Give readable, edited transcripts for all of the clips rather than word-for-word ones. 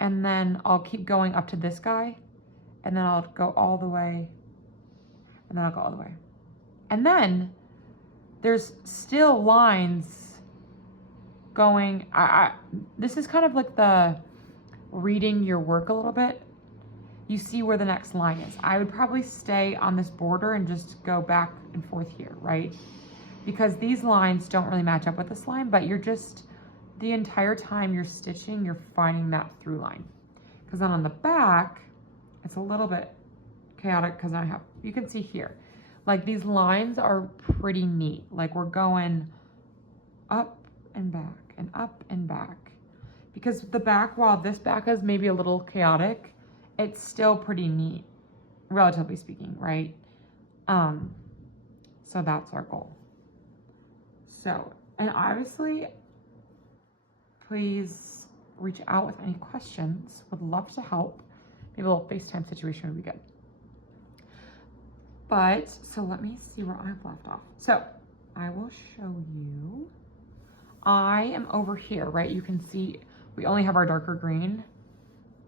and then I'll keep going up to this guy, and then I'll go all the way, and then I'll go all the way. And then there's still lines going. This is kind of like the reading your work a little bit. You see where the next line is. I would probably stay on this border and just go back and forth here, right? Because these lines don't really match up with this line, but you're just, the entire time you're stitching, you're finding that through line. Because then on the back, it's a little bit chaotic because I have, you can see here, like these lines are pretty neat. Like we're going up and back and up and back. Because the back, while this back is maybe a little chaotic, it's still pretty neat, relatively speaking, right? So that's our goal. So, and obviously, please reach out with any questions. Would love to help. Maybe a little FaceTime situation would be good. But, so let me see where I've left off. So, I will show you. I am over here, right? You can see we only have our darker green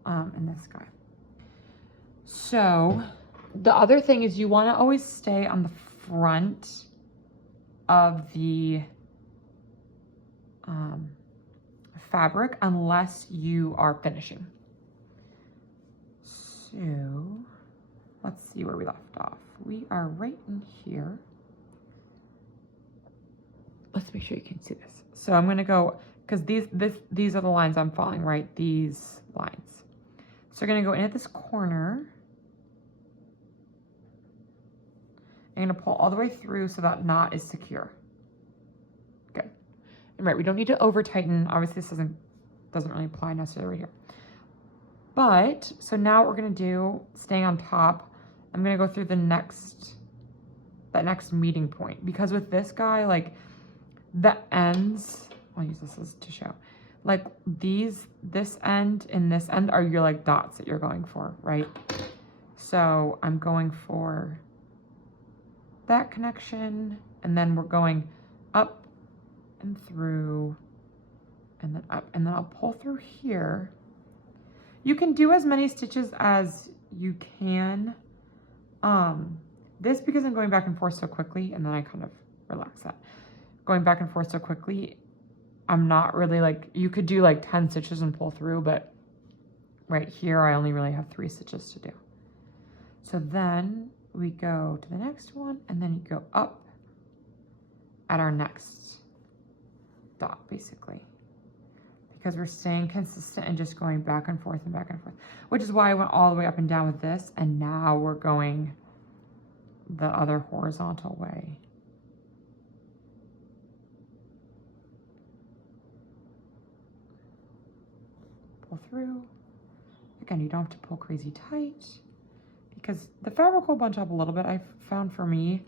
in this guy. So the other thing is you want to always stay on the front of the fabric unless you are finishing. So let's see where we left off. We are right in here. Let's make sure you can see this. So I'm going to go, because these are the lines I'm following, right? These lines. So you're going to go in at this corner. I'm going to pull all the way through so that knot is secure. Good. And right, we don't need to over tighten. Obviously this doesn't really apply necessarily right here. But, so now what we're going to do, staying on top, I'm going to go through that next meeting point. Because with this guy, like, the ends, I'll use this as to show, like this end and this end are your like dots that you're going for, right? So I'm going for that connection, and then we're going up and through and then up, and then I'll pull through here. You can do as many stitches as you can. This, because I'm going back and forth so quickly, and then I kind of relax that. Going back and forth so quickly, I'm not really like, you could do like 10 stitches and pull through, but right here I only really have 3 stitches to do. So then we go to the next one, and then you go up at our next dot, basically, because we're staying consistent and just going back and forth and back and forth, which is why I went all the way up and down with this, and now we're going the other horizontal way. Pull through. Again, you don't have to pull crazy tight because the fabric will bunch up a little bit, I've found, for me,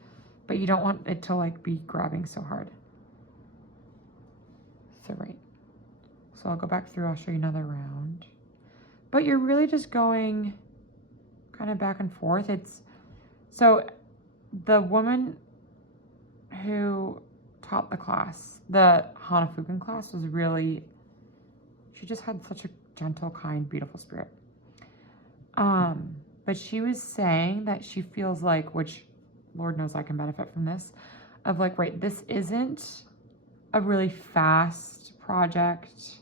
but you don't want it to like be grabbing so hard. So right. So I'll go back through, I'll show you another round. But you're really just going kind of back and forth. So the woman who taught the class, the Hana Fukin class, was really, she just had such a gentle, kind, beautiful spirit. But she was saying that she feels like, which Lord knows I can benefit from this, of like, right, this isn't a really fast project.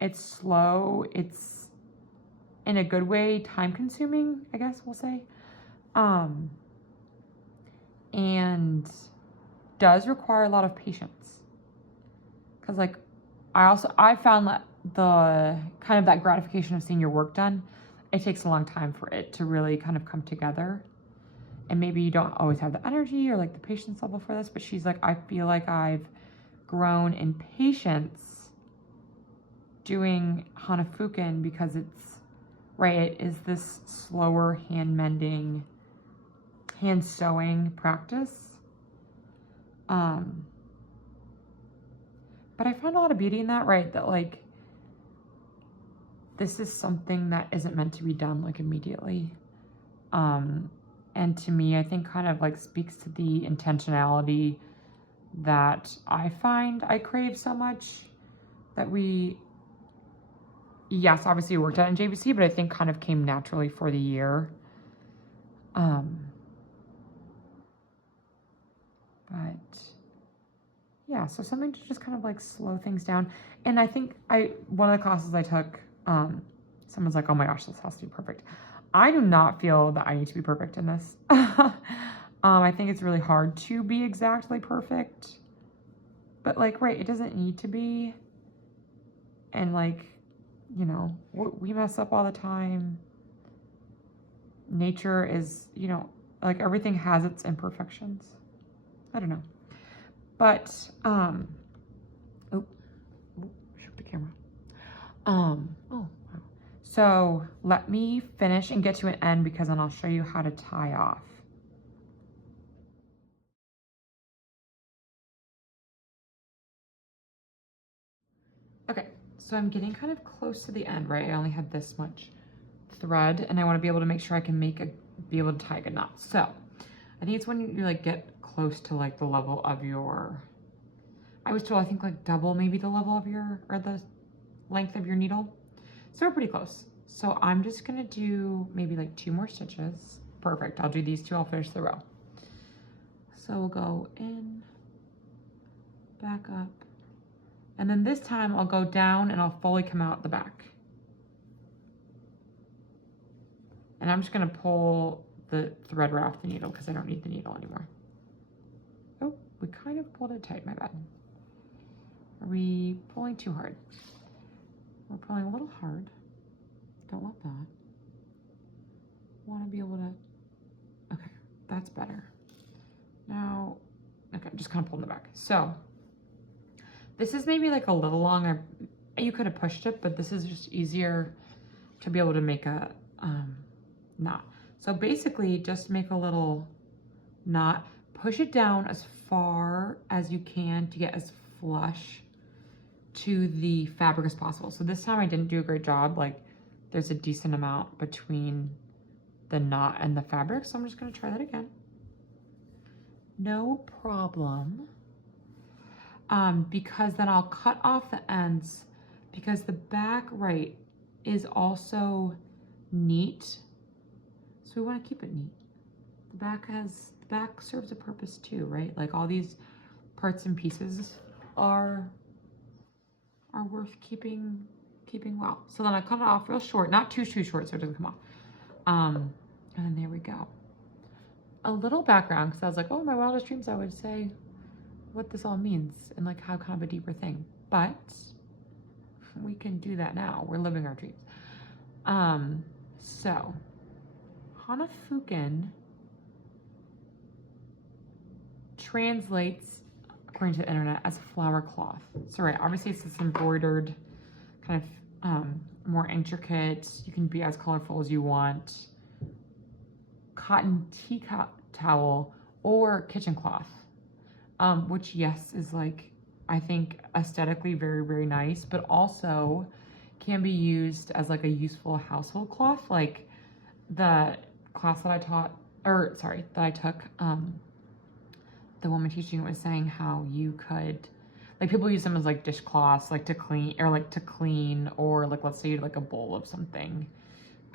It's slow. It's, in a good way, time consuming, I guess we'll say. And does require a lot of patience. Cause like, I found that the kind of that gratification of seeing your work done, it takes a long time for it to really kind of come together. And maybe you don't always have the energy or like the patience level for this, but she's like, I feel like I've grown in patience doing Hana Fukin because it's, right, it is this slower hand mending, hand sewing practice. But I found a lot of beauty in that, right? That like, this is something that isn't meant to be done like immediately. And to me, I think kind of like speaks to the intentionality that I find I crave so much, that we yes, obviously worked out in JVC, but I think kind of came naturally for the year. But yeah, so something to just kind of like slow things down. And I think one of the classes I took, someone's like, oh my gosh, this has to be perfect. I do not feel that I need to be perfect in this. I think it's really hard to be exactly perfect, but like, right, it doesn't need to be. And like, you know, we mess up all the time. Nature is, you know, like everything has its imperfections. I don't know. But, oh, shoot the camera. Oh, wow. So let me finish and get to an end because then I'll show you how to tie off. Okay, so I'm getting kind of close to the end, right? I only have this much thread and I want to be able to make sure I can be able to tie a good knot. So I think it's when you like get close to like the level of your, I was told I think like double maybe the level of your, or the length of your needle. So we're pretty close. So I'm just gonna do maybe like 2 more stitches. Perfect, I'll do these 2, I'll finish the row. So we'll go in, back up, and then this time I'll go down and I'll fully come out the back. And I'm just gonna pull the thread right off the needle because I don't need the needle anymore. Oh, we kind of pulled it tight, my bad. Are we pulling too hard? We're pulling a little hard. Don't want that. Want to be able to, okay, that's better. Now, okay, I'm just kind of pulling it back. So this is maybe like a little long. You could have pushed it, but this is just easier to be able to make a knot. So basically just make a little knot, push it down as far as you can to get as flush to the fabric as possible. So this time I didn't do a great job. Like there's a decent amount between the knot and the fabric. So I'm just gonna try that again. No problem. Because then I'll cut off the ends because the back right is also neat. So we want to keep it neat. The back serves a purpose too, right? Like all these parts and pieces are worth keeping well. So then I cut it off real short, not too short so it doesn't come off. And then there we go. A little background, because I was like, oh, my wildest dreams, I would say what this all means and like how kind of a deeper thing, but we can do that now. We're living our dreams. So Hana Fukin translates, according to the internet, as flower cloth. So right, obviously it's this embroidered kind of more intricate. You can be as colorful as you want. Cotton tea towel or kitchen cloth. Which yes is like, I think aesthetically very, very nice, but also can be used as like a useful household cloth. Like the class that I taught, or sorry, that I took, the woman teaching was saying how you could, like people use them as like dishcloths, like to clean, or like let's say you had like a bowl of something,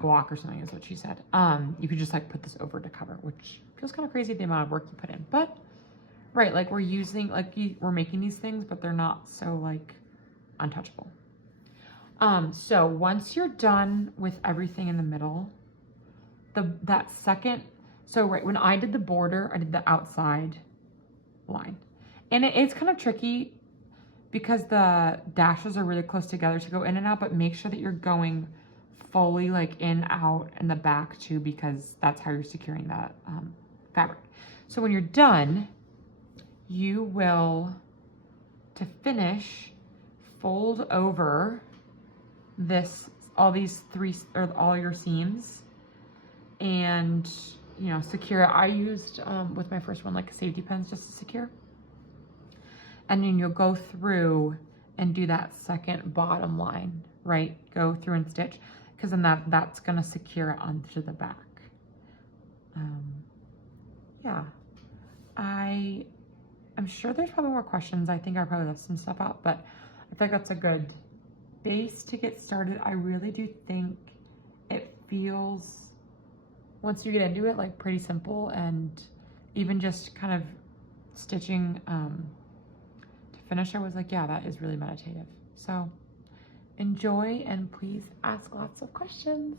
guac or something is what she said. You could just like put this over to cover, which feels kind of crazy the amount of work you put in, but right, like we're using, like we're making these things, but they're not so like untouchable. So once you're done with everything in the middle, that second, so right, when I did the border, I did the outside line. And it's kind of tricky because the dashes are really close together to go in and out, but make sure that you're going fully like in, out, and the back too, because that's how you're securing that fabric. So when you're done, you will, to finish, fold over this, all these three, or all your seams, and you know, secure it. I used with my first one like safety pins just to secure. And then you'll go through and do that second bottom line, right? Go through and stitch, because then that's gonna secure it onto the back. Yeah, I'm sure there's probably more questions. I think I probably left some stuff out, but I think that's a good base to get started, I really do think it feels, once you get into it, like pretty simple, and even just kind of stitching to finish, I was like, yeah, that is really meditative. So enjoy, and please ask lots of questions.